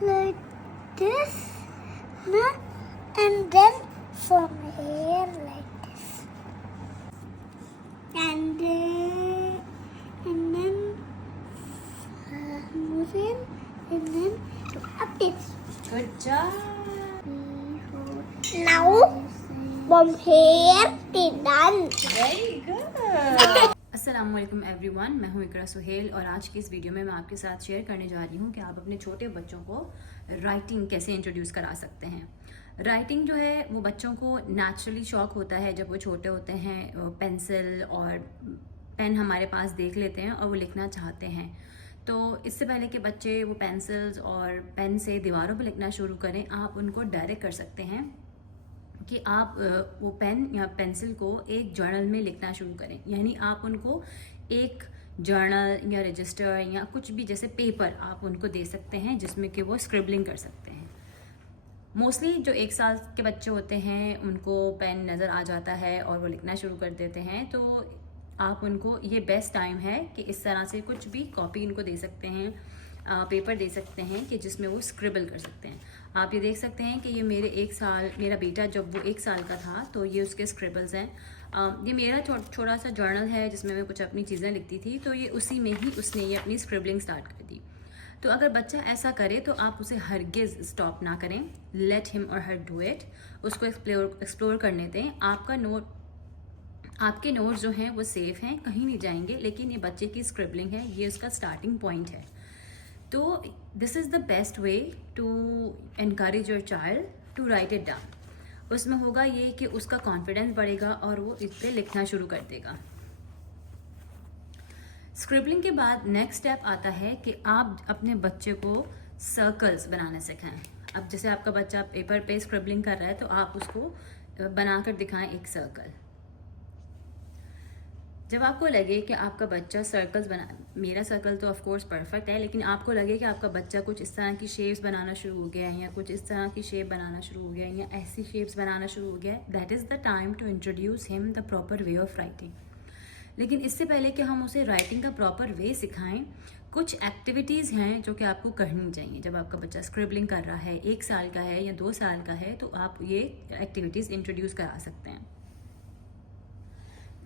like this, no? And then from here like this, and then move in, and then up this. Good job. Now from here to done. Very good. अस्सलाम वालेकुम everyone, मैं हूँ इकरा सुहेल और आज की इस video में मैं आपके साथ शेयर करने जा रही हूँ कि आप अपने छोटे बच्चों को राइटिंग कैसे इंट्रोड्यूस करा सकते हैं। राइटिंग जो है वो बच्चों को नेचुरली शौक होता है जब वो छोटे होते हैं, पेंसिल और पेन हमारे पास देख लेते हैं और वो लिखना चाहते हैं। तो इससे पहले कि बच्चे वो पेंसिल्स और पेन से दीवारों पर लिखना शुरू करें, आप उनको डायरेक्ट कर सकते हैं कि आप वो पेन या पेंसिल को एक जर्नल में लिखना शुरू करें। यानी आप उनको एक जर्नल या रजिस्टर या कुछ भी जैसे पेपर आप उनको दे सकते हैं जिसमें कि वो स्क्रिबलिंग कर सकते हैं। मोस्टली जो 1 साल के बच्चे होते हैं उनको पेन नज़र आ जाता है और वो लिखना शुरू कर देते हैं, तो आप उनको ये बेस्ट टाइम है कि इस तरह से कुछ भी कॉपी इनको दे सकते हैं, पेपर दे सकते हैं कि जिसमें वो स्क्रिबल कर सकते हैं। आप ये देख सकते हैं कि ये मेरा बेटा जब वो 1 साल का था तो ये उसके स्क्रिबल्स हैं। ये मेरा छोटा सा जर्नल है जिसमें मैं कुछ अपनी चीज़ें लिखती थी, तो ये उसी में ही उसने ये अपनी स्क्रिबलिंग स्टार्ट कर दी। तो अगर बच्चा ऐसा करे तो आप उसे हरगिज़ स्टॉप ना करें, लेट हिम और हर डू इट, उसको एक्सप्लोर करने दें। आपके नोट्स जो हैं वो सेफ़ हैं, कहीं नहीं जाएंगे, लेकिन ये बच्चे की स्क्रिबलिंग है, ये उसका स्टार्टिंग पॉइंट है। तो this is the best way to encourage your child to write it down. उसमें होगा ये कि उसका कॉन्फिडेंस बढ़ेगा और वो इस पर लिखना शुरू कर देगा। स्क्रिबलिंग के बाद नेक्स्ट स्टेप आता है कि आप अपने बच्चे को सर्कल्स बनाना सिखाएं। अब जैसे आपका बच्चा पेपर पे स्क्रिबलिंग कर रहा है तो आप उसको बनाकर दिखाएं एक सर्कल। जब आपको लगे कि आपका बच्चा सर्कल्स बना, मेरा सर्कल तो ऑफ कोर्स परफेक्ट है, लेकिन आपको लगे कि आपका बच्चा कुछ इस तरह की शेप्स बनाना शुरू हो गया है या कुछ इस तरह की शेप बनाना शुरू हो गया है या ऐसी शेप्स बनाना शुरू हो गया है, that is the time to introduce him the proper way of writing. लेकिन इससे पहले कि हम उसे राइटिंग का प्रॉपर वे सिखाएं, कुछ एक्टिविटीज़ हैं जो कि आपको करनी चाहिए। जब आपका बच्चा स्क्रिबलिंग कर रहा है, 1 साल का है या 2 साल का है, तो आप ये एक्टिविटीज़ इंट्रोड्यूस करा सकते हैं,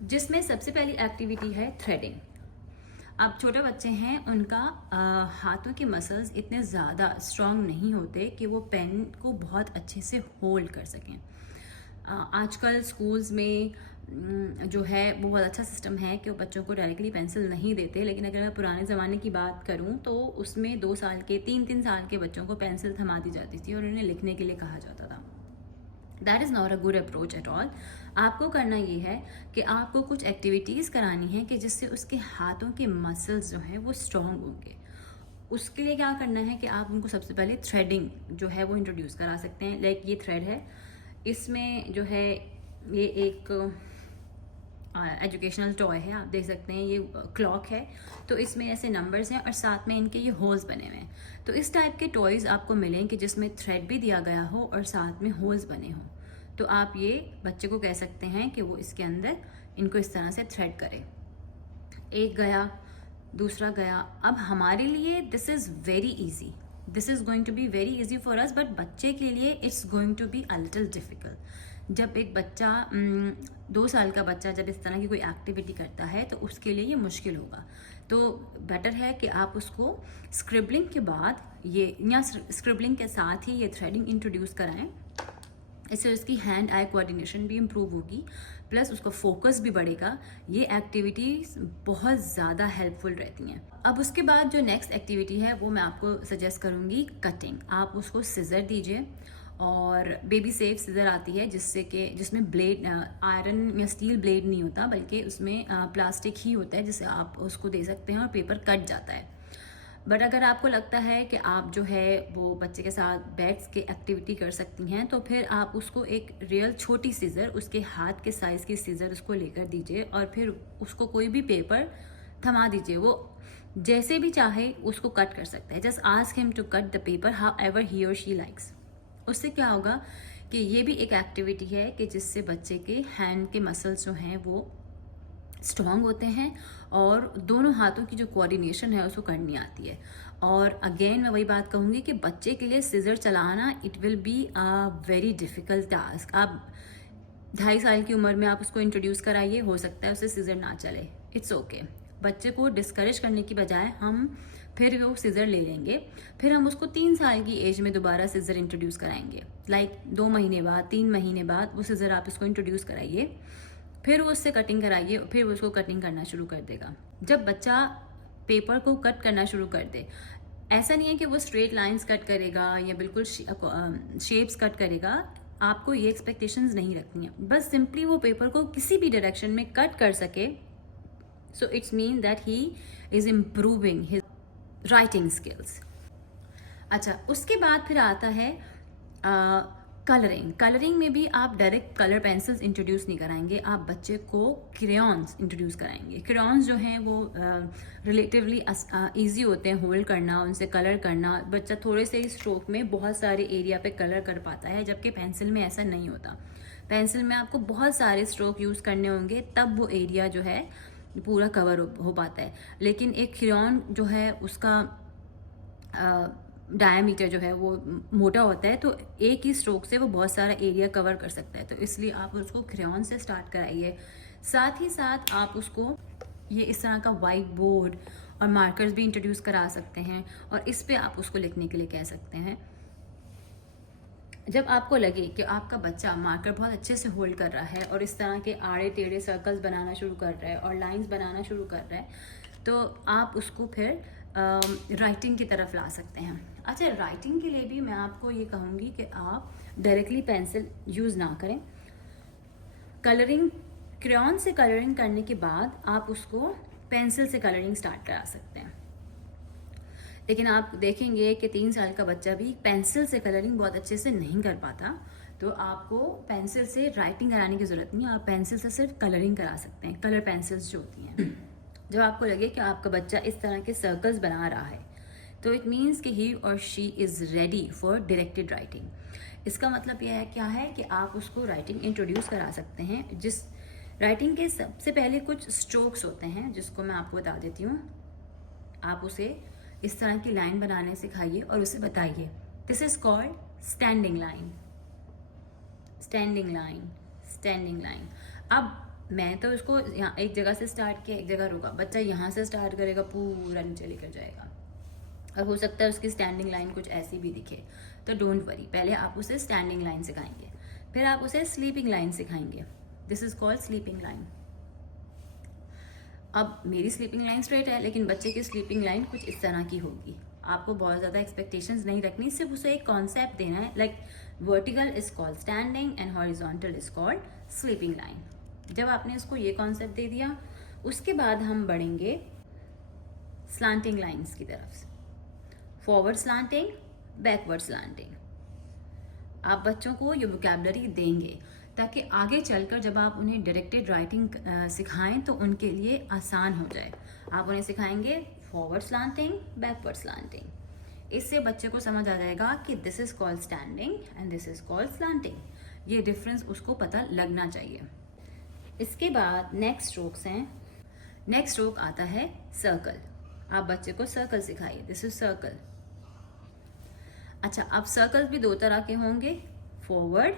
जिसमें सबसे पहली एक्टिविटी है थ्रेडिंग। अब छोटे बच्चे हैं, उनका हाथों के मसल्स इतने ज़्यादा स्ट्रॉन्ग नहीं होते कि वो पेन को बहुत अच्छे से होल्ड कर सकें। आजकल स्कूल्स में जो है वो बहुत अच्छा सिस्टम है कि वो बच्चों को डायरेक्टली पेंसिल नहीं देते, लेकिन अगर मैं पुराने ज़माने की बात करूं तो उसमें 2 साल के 3-3 साल के बच्चों को पेंसिल थमा दी जाती थी और उन्हें लिखने के लिए कहा जाता था। That is not a good approach at all. आपको करना ये है कि आपको कुछ एक्टिविटीज़ करानी है कि जिससे उसके हाथों के मसल्स जो हैं वो स्ट्रॉन्ग होंगे। उसके लिए क्या करना है कि आप उनको सबसे पहले थ्रेडिंग जो है वो इंट्रोड्यूस करा सकते हैं। लाइक ये थ्रेड है, इसमें जो है ये एक एजुकेशनल टॉय है, आप देख सकते हैं, ये क्लॉक है, तो इसमें ऐसे नंबर्स हैं और साथ में इनके ये होल्स बने हुए हैं। तो इस टाइप के टॉयज़ आपको मिलें कि जिसमें थ्रेड भी दिया गया हो और साथ में होल्स बने हों। तो आप ये बच्चे को कह सकते हैं कि वो इसके अंदर इनको इस तरह से थ्रेड करे। एक गया, दूसरा गया। अब हमारे लिए this is very easy, this is going to be very easy for us, but बच्चे के लिए it's going to be a little difficult. जब एक बच्चा 2 साल का बच्चा जब इस तरह की कोई एक्टिविटी करता है तो उसके लिए ये मुश्किल होगा। तो बेटर है कि आप उसको स्क्रिबलिंग के बाद ये या स्क्रिबलिंग के साथ ही ये थ्रेडिंग इंट्रोड्यूस कराएं। इससे उसकी हैंड आई कोऑर्डिनेशन भी इम्प्रूव होगी, प्लस उसका फोकस भी बढ़ेगा। ये एक्टिविटीज़ बहुत ज़्यादा हेल्पफुल रहती हैं। अब उसके बाद जो नेक्स्ट एक्टिविटी है वो मैं आपको सजेस्ट करूँगी कटिंग। आप उसको सिज़र दीजिए और बेबी सेफ सिज़र आती है जिसमें ब्लेड आयरन या स्टील ब्लेड नहीं होता, बल्कि उसमें प्लास्टिक ही होता है, जिससे आप उसको दे सकते हैं और पेपर कट जाता है। बट अगर आपको लगता है कि आप जो है वो बच्चे के साथ बैठ के एक्टिविटी कर सकती हैं, तो फिर आप उसको एक रियल छोटी सीज़र, उसके हाथ के साइज़ की सीज़र उसको लेकर दीजिए और फिर उसको कोई भी पेपर थमा दीजिए। वो जैसे भी चाहे उसको कट कर सकता है। Just ask him to cut the paper however he और शी लाइक्स। उससे क्या होगा कि ये भी एक एक्टिविटी है कि जिससे बच्चे के हैंड के मसल्स जो हैं वो स्ट्रॉन्ग होते हैं और दोनों हाथों की जो कोऑर्डिनेशन है उसको करनी आती है। और अगेन मैं वही बात कहूँगी कि बच्चे के लिए सिजर चलाना it will be a very difficult task. आप 2.5 साल की उम्र में आप उसको इंट्रोड्यूस कराइए, हो सकता है उसे सिजर ना चले, इट्स ओके। बच्चे को डिस्करेज करने की बजाय हम फिर वो सिजर ले लेंगे, फिर हम उसको 3 साल की एज में दोबारा सिजर इंट्रोड्यूस कराएंगे। लाइक 2 महीने बाद, 3 महीने बाद वो सिजर आप इसको इंट्रोड्यूस कराइए, फिर वो उससे कटिंग कराइए, फिर वो उसको कटिंग करना शुरू कर देगा। जब बच्चा पेपर को कट करना शुरू कर दे, ऐसा नहीं है कि वो स्ट्रेट लाइंस कट करेगा या बिल्कुल शेप्स कट करेगा, आपको ये एक्सपेक्टेशंस नहीं रखनी है। बस सिंपली वो पेपर को किसी भी डायरेक्शन में कट कर सके, so it's mean that he is improving his writing skills. अच्छा, उसके बाद फिर आता है कलरिंग। कलरिंग में भी आप डायरेक्ट कलर पेंसिल्स इंट्रोड्यूस नहीं कराएंगे, आप बच्चे को क्रेयॉन्स इंट्रोड्यूस कराएंगे। क्रेयॉन्स जो हैं वो रिलेटिवली ईजी होते हैं होल्ड करना, उनसे कलर करना। बच्चा थोड़े से ही स्ट्रोक में बहुत सारे एरिया पे कलर कर पाता है, जबकि पेंसिल में ऐसा नहीं होता। पेंसिल में आपको बहुत सारे स्ट्रोक यूज़ करने होंगे तब वो एरिया जो है पूरा कवर हो पाता है। लेकिन एक क्रेयॉन जो है उसका डायमीटर जो है वो मोटा होता है, तो एक ही स्ट्रोक से वो बहुत सारा एरिया कवर कर सकता है। तो इसलिए आप उसको क्रेयॉन से स्टार्ट कराइए। साथ ही साथ आप उसको ये इस तरह का वाइट बोर्ड और मार्कर्स भी इंट्रोड्यूस करा सकते हैं, और इस पे आप उसको लिखने के लिए कह सकते हैं। जब आपको लगे कि आपका बच्चा मार्कर बहुत अच्छे से होल्ड कर रहा है और इस तरह के आड़े टेढ़े सर्कल्स बनाना शुरू कर रहा है और लाइंस बनाना शुरू कर रहा है, तो आप उसको फिर राइटिंग की तरफ ला सकते हैं। अच्छा, राइटिंग के लिए भी मैं आपको ये कहूँगी कि आप डायरेक्टली पेंसिल यूज़ ना करें। कलरिंग, क्रेयॉन से कलरिंग करने के बाद आप उसको पेंसिल से कलरिंग स्टार्ट करा सकते हैं। लेकिन आप देखेंगे कि 3 साल का बच्चा भी पेंसिल से कलरिंग बहुत अच्छे से नहीं कर पाता, तो आपको पेंसिल से राइटिंग कराने की ज़रूरत नहीं है, आप पेंसिल से सिर्फ कलरिंग करा सकते हैं। कलर पेंसिल्स जो होती हैं, जब आपको लगे कि आपका बच्चा इस तरह के सर्कल्स बना रहा है, तो इट मीन्स कि ही और she is ready for directed writing. इसका मतलब यह है क्या है कि आप उसको राइटिंग इंट्रोड्यूस करा सकते हैं। जिस राइटिंग के सबसे पहले कुछ स्ट्रोक्स होते हैं जिसको मैं आपको बता देती हूँ। आप उसे इस तरह की लाइन बनाने सिखाइए और उसे बताइए, this is called standing line, standing line, standing line. अब मैं तो इसको यहाँ एक जगह से स्टार्ट किया, एक जगह रुका, बच्चा यहाँ से स्टार्ट करेगा, पूरा नीचे लेकर जाएगा, और हो सकता है उसकी स्टैंडिंग लाइन कुछ ऐसी भी दिखे। तो डोंट वरी, पहले आप उसे स्टैंडिंग लाइन सिखाएंगे, फिर आप उसे स्लीपिंग लाइन सिखाएंगे, this is called sleeping line. अब मेरी स्लीपिंग लाइन स्ट्रेट है, लेकिन बच्चे की स्लीपिंग लाइन कुछ इस तरह की होगी। आपको बहुत ज़्यादा एक्सपेक्टेशंस नहीं रखनी, सिर्फ उसे एक कॉन्सेप्ट देना है, like vertical is called standing and horizontal is called sleeping line. जब आपने उसको ये कॉन्सेप्ट दे दिया, उसके बाद हम बढ़ेंगे स्लांटिंग लाइंस की तरफ। Forward slanting, backward slanting. आप बच्चों को ये वोकैबुलरी देंगे ताकि आगे चलकर जब आप उन्हें डायरेक्टेड राइटिंग सिखाएं तो उनके लिए आसान हो जाए। आप उन्हें सिखाएंगे फॉरवर्ड स्लांटिंग, बैकवर्ड स्लांटिंग। इससे बच्चे को समझ आ जाएगा कि this is called standing and this is called slanting. ये डिफरेंस उसको पता लगना चाहिए। इसके बाद नेक्स्ट स्ट्रोक्स हैं। नेक्स्ट स्ट्रोक आता है सर्कल। आप बच्चे को सर्कल सिखाइए, दिस इज सर्कल। अच्छा, अब सर्कल भी 2 तरह के होंगे, forward,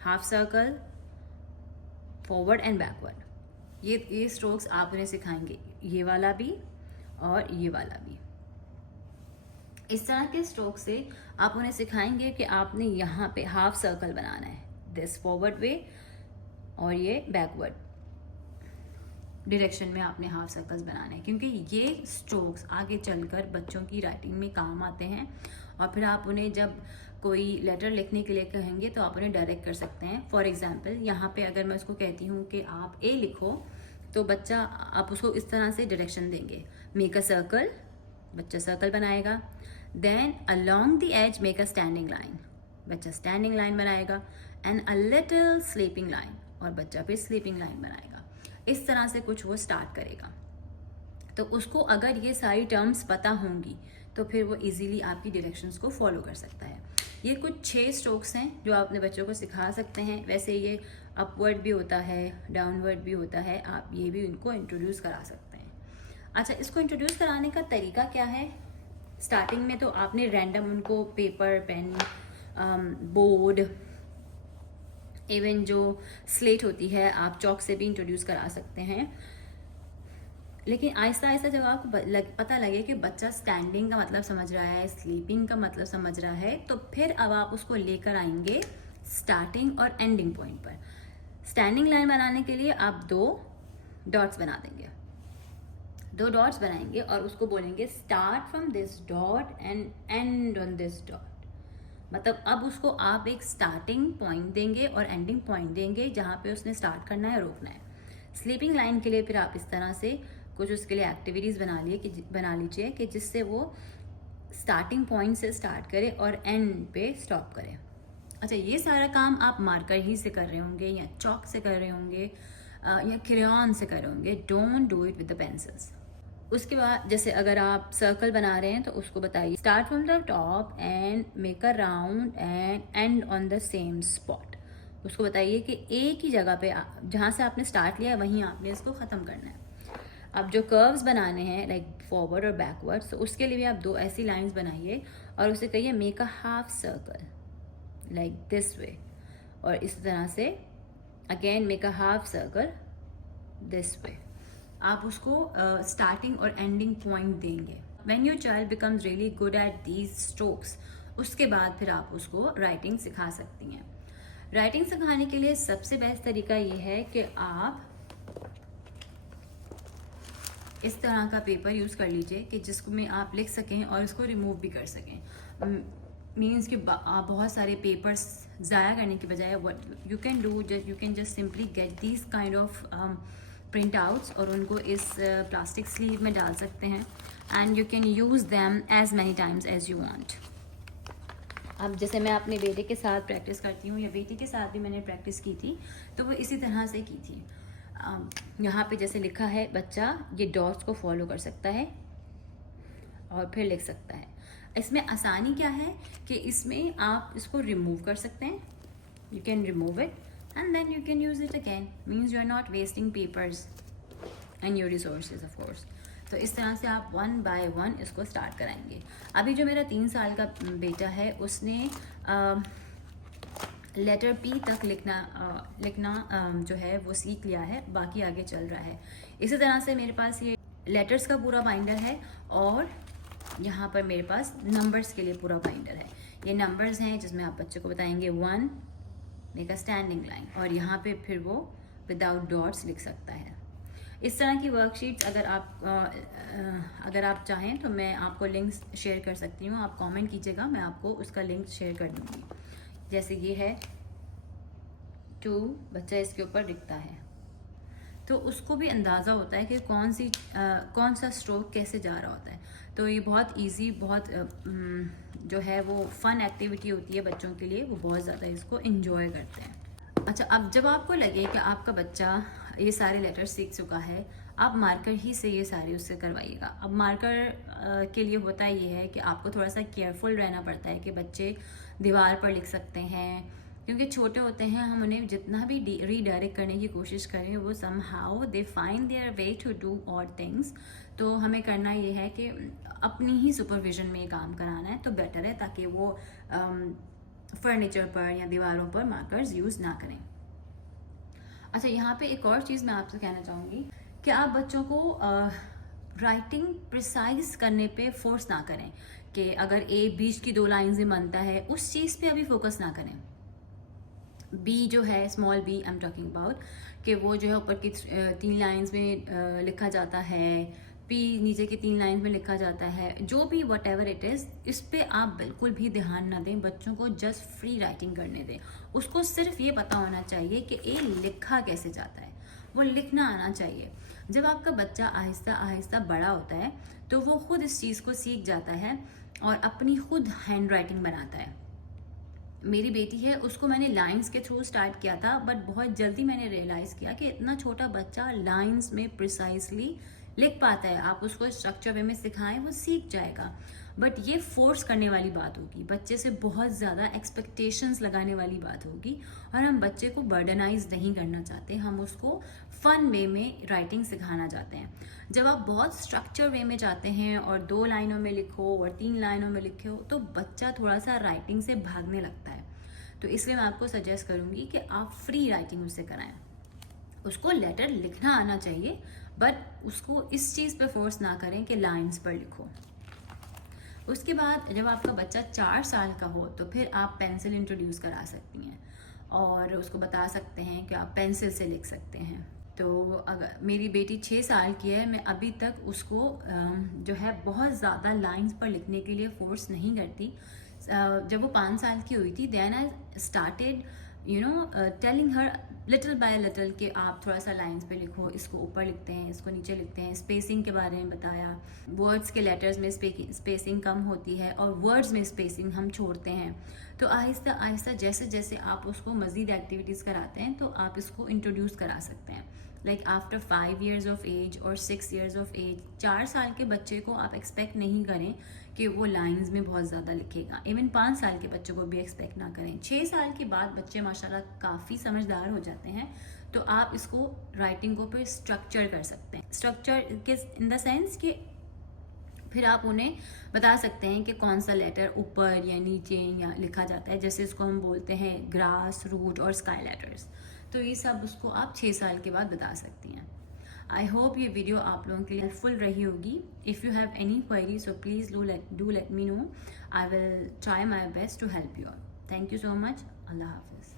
half circle, forward and backward. ये स्ट्रोक्स आप उन्हें सिखाएंगे, ये वाला भी और ये वाला भी। इस तरह के स्ट्रोक से आप उन्हें सिखाएंगे कि आपने यहाँ पे हाफ सर्कल बनाना है, दिस फॉरवर्ड वे, और ये बैकवर्ड डायरेक्शन में आपने हाफ सर्कल्स बनाने हैं, क्योंकि ये स्ट्रोक्स आगे चलकर बच्चों की राइटिंग में काम आते हैं। और फिर आप उन्हें जब कोई लेटर लिखने के लिए कहेंगे तो आप उन्हें डायरेक्ट कर सकते हैं। फॉर एग्जाम्पल, यहाँ पे अगर मैं उसको कहती हूँ कि आप ए लिखो, तो बच्चा, आप उसको इस तरह से डायरेक्शन देंगे, मेक अ सर्कल, बच्चा सर्कल बनाएगा। Then along the edge make a standing line, बच्चा स्टैंडिंग लाइन बनाएगा। And a little sleeping line, और बच्चा फिर स्लीपिंग लाइन बनाएगा। इस तरह से कुछ वो स्टार्ट करेगा। तो उसको अगर ये सारी टर्म्स पता होंगी तो फिर वो इजीली आपकी डायरेक्शंस को फॉलो कर सकता है। ये कुछ 6 स्ट्रोक्स हैं जो आप अपने बच्चों को सिखा सकते हैं। वैसे ये अपवर्ड भी होता है, डाउनवर्ड भी होता है, आप ये भी उनको इंट्रोड्यूस करा सकते हैं। अच्छा, इसको इंट्रोड्यूस कराने का तरीका क्या है? स्टार्टिंग में तो आपने रैंडम उनको पेपर, पेन, बोर्ड, इवन जो स्लेट होती है आप चॉक से भी इंट्रोड्यूस करा सकते हैं। लेकिन आहिस्ता आहिस्ता जब आपको पता लगे कि बच्चा स्टैंडिंग का मतलब समझ रहा है, स्लीपिंग का मतलब समझ रहा है, तो फिर अब आप उसको लेकर आएंगे स्टार्टिंग और एंडिंग पॉइंट पर। स्टैंडिंग लाइन बनाने के लिए आप 2 डॉट्स बना देंगे, 2 डॉट्स बनाएंगे और उसको बोलेंगे start from this dot and and on this dot. मतलब अब उसको आप एक स्टार्टिंग पॉइंट देंगे और एंडिंग पॉइंट देंगे जहाँ पे उसने स्टार्ट करना है, रोकना है। स्लीपिंग लाइन के लिए फिर आप इस तरह से कुछ उसके लिए एक्टिविटीज़ बना लीजिए कि जिससे वो स्टार्टिंग पॉइंट से स्टार्ट करे और एंड पे स्टॉप करे। अच्छा, ये सारा काम आप मार्कर ही से कर रहे होंगे या चॉक से कर रहे होंगे या क्रेयॉन से कर रहे होंगे। Don't do it with the pencils. उसके बाद जैसे अगर आप सर्कल बना रहे हैं तो उसको बताइए start from the top and make a round and and on the same spot. उसको बताइए कि एक ही जगह पे जहाँ से आपने स्टार्ट लिया है वहीं आपने इसको ख़त्म करना है। अब जो कर्व्स बनाने हैं लाइक फॉरवर्ड और बैकवर्ड, तो उसके लिए भी आप 2 ऐसी लाइंस बनाइए और उसे कहिए make a half circle like this way, और इस तरह से again make a half circle this way. आप उसको स्टार्टिंग और एंडिंग पॉइंट देंगे। When your child becomes really good at these strokes, उसके बाद फिर आप उसको राइटिंग सिखा सकती हैं। राइटिंग सिखाने के लिए सबसे बेस्ट तरीका ये है कि आप इस तरह का पेपर यूज़ कर लीजिए कि जिसमें आप लिख सकें और उसको रिमूव भी कर सकें। मीन्स कि आप बहुत सारे पेपर्स ज़ाया करने के बजाय what you can do, you can just simply get these kind of printouts और उनको इस प्लास्टिक स्लीव में डाल सकते हैं and you can use them as many times as you want. अब जैसे मैं अपने बेटे के साथ प्रैक्टिस करती हूँ या बेटी के साथ भी मैंने प्रैक्टिस की थी, तो वो इसी तरह से की थी। यहाँ पे जैसे लिखा है बच्चा ये डॉट्स को फॉलो कर सकता है और फिर लिख सकता है। इसमें आसानी क्या है कि इसमें आप इसको रिमूव कर सकते हैं, you can remove it and then you can use it again, means you are not wasting papers and your resources of course. तो इस तरह से आप 1 बाय 1 इसको स्टार्ट कराएंगे। अभी जो मेरा 3 साल का बेटा है उसने लेटर पी तक लिखना जो है वो सीख लिया है, बाकी आगे चल रहा है। इसी तरह से मेरे पास ये लेटर्स का पूरा बाइंडर है और यहाँ पर मेरे पास नंबर्स के लिए पूरा बाइंडर है। ये नंबर्स हैं जिसमें आप बच्चे को बताएंगे 1 मेक अ स्टैंडिंग लाइन, और यहाँ पे फिर वो विदाउट डॉट्स लिख सकता है। इस तरह की वर्कशीट्स अगर आप चाहें तो मैं आपको लिंक्स शेयर कर सकती हूँ। आप कमेंट कीजिएगा, मैं आपको उसका लिंक शेयर कर दूँगी। जैसे ये है 2, बच्चा इसके ऊपर लिखता है तो उसको भी अंदाज़ा होता है कि कौन सा स्ट्रोक कैसे जा रहा होता है। तो ये बहुत इजी, बहुत जो है वो फन एक्टिविटी होती है बच्चों के लिए, वो बहुत ज़्यादा इसको एंजॉय करते हैं। अच्छा, अब जब आपको लगे कि आपका बच्चा ये सारे लेटर सीख चुका है, आप मार्कर ही से ये सारी उससे करवाइएगा। अब मार्कर के लिए होता ये है कि आपको थोड़ा सा केयरफुल रहना पड़ता है कि बच्चे दीवार पर लिख सकते हैं, क्योंकि छोटे होते हैं। हम उन्हें जितना भी रीडायरेक्ट करने की कोशिश करें वो somehow they find their way to do odd things. तो हमें करना ये है कि अपनी ही सुपरविजन में ये काम कराना है तो बेटर है, ताकि वो फर्नीचर पर या दीवारों पर मार्कर्स यूज़ ना करें। अच्छा, यहाँ पे एक और चीज़ मैं आपसे कहना चाहूँगी कि आप बच्चों को राइटिंग प्रिसाइज करने पे फोर्स ना करें कि अगर ए बीच की 2 लाइन में बनता है उस चीज़ पे अभी फोकस ना करें। बी जो है, small B I am talking about, कि वो जो है ऊपर की 3 लाइंस में लिखा जाता है, पी नीचे की 3 लाइन में लिखा जाता है, जो भी वट एवर इट इज़, इस पे आप बिल्कुल भी ध्यान ना दें। बच्चों को जस्ट फ्री राइटिंग करने दें। उसको सिर्फ ये पता होना चाहिए कि ए लिखा कैसे जाता है, वो लिखना आना चाहिए। जब आपका बच्चा आहिस्ता आहिस्ता बड़ा होता है तो वो खुद इस चीज़ को सीख जाता है और अपनी खुद हैंड राइटिंग बनाता है। मेरी बेटी है, उसको मैंने लाइंस के थ्रू स्टार्ट किया था, बट बहुत जल्दी मैंने रियलाइज़ किया कि इतना छोटा बच्चा लाइंस में प्रिसाइजली लिख पाता है। आप उसको स्ट्रक्चर वे में सिखाएं, वो सीख जाएगा। बट ये फोर्स करने वाली बात होगी, बच्चे से बहुत ज़्यादा एक्सपेक्टेशंस लगाने वाली बात होगी, और हम बच्चे को बर्डनाइज नहीं करना चाहते, हम उसको फन वे में राइटिंग सिखाना चाहते हैं। जब आप बहुत स्ट्रक्चर वे में जाते हैं और 2 लाइनों में लिखो और 3 लाइनों में लिखो, तो बच्चा थोड़ा सा राइटिंग से भागने लगता है। तो इसलिए मैं आपको सजेस्ट करूँगी कि आप फ्री राइटिंग उससे कराएं। उसको लेटर लिखना आना चाहिए, बट उसको इस चीज़ पे फोर्स ना करें कि लाइंस पर लिखो। उसके बाद जब आपका बच्चा 4 साल का हो तो फिर आप पेंसिल इंट्रोड्यूस करा सकती हैं और उसको बता सकते हैं कि आप पेंसिल से लिख सकते हैं। तो अगर मेरी बेटी 6 साल की है, मैं अभी तक उसको जो है बहुत ज़्यादा लाइंस पर लिखने के लिए फोर्स नहीं करती। जब वो 5 साल की हुई थी, then I started telling her little by little कि आप थोड़ा सा लाइंस पे लिखो, इसको ऊपर लिखते हैं, इसको नीचे लिखते हैं। स्पेसिंग के बारे में बताया, वर्ड्स के लेटर्स में स्पेसिंग कम होती है और वर्ड्स में स्पेसिंग हम छोड़ते हैं। तो आहिस्ता आहिस्ता जैसे जैसे आप उसको मज़ीद एक्टिविटीज़ कराते हैं, तो आप इसको इंट्रोड्यूस करा सकते हैं। Like after 5 years of age और 6 years ऑफ एज, 4 साल के बच्चे को आप एक्सपेक्ट नहीं करें कि वो लाइंस में बहुत ज़्यादा लिखेगा। इवन 5 साल के बच्चों को भी एक्सपेक्ट ना करें। 6 साल के बाद बच्चे माशाल्लाह काफ़ी समझदार हो जाते हैं, तो आप इसको राइटिंग को फिर स्ट्रक्चर कर सकते हैं। स्ट्रक्चर के इन द सेंस कि फिर आप उन्हें बता सकते हैं कि कौन सा लेटर ऊपर या नीचे या लिखा जाता है। जैसे इसको हम बोलते हैं ग्रास, रूट और स्काई लेटर्स। तो ये सब उसको आप 6 साल के बाद बता सकती हैं। आई होप ये वीडियो आप लोगों के लिए हेल्पफुल रही होगी। If you have any query so please do let me know. I will try my best to help you. Thank you so much. अल्लाह हाफिज़।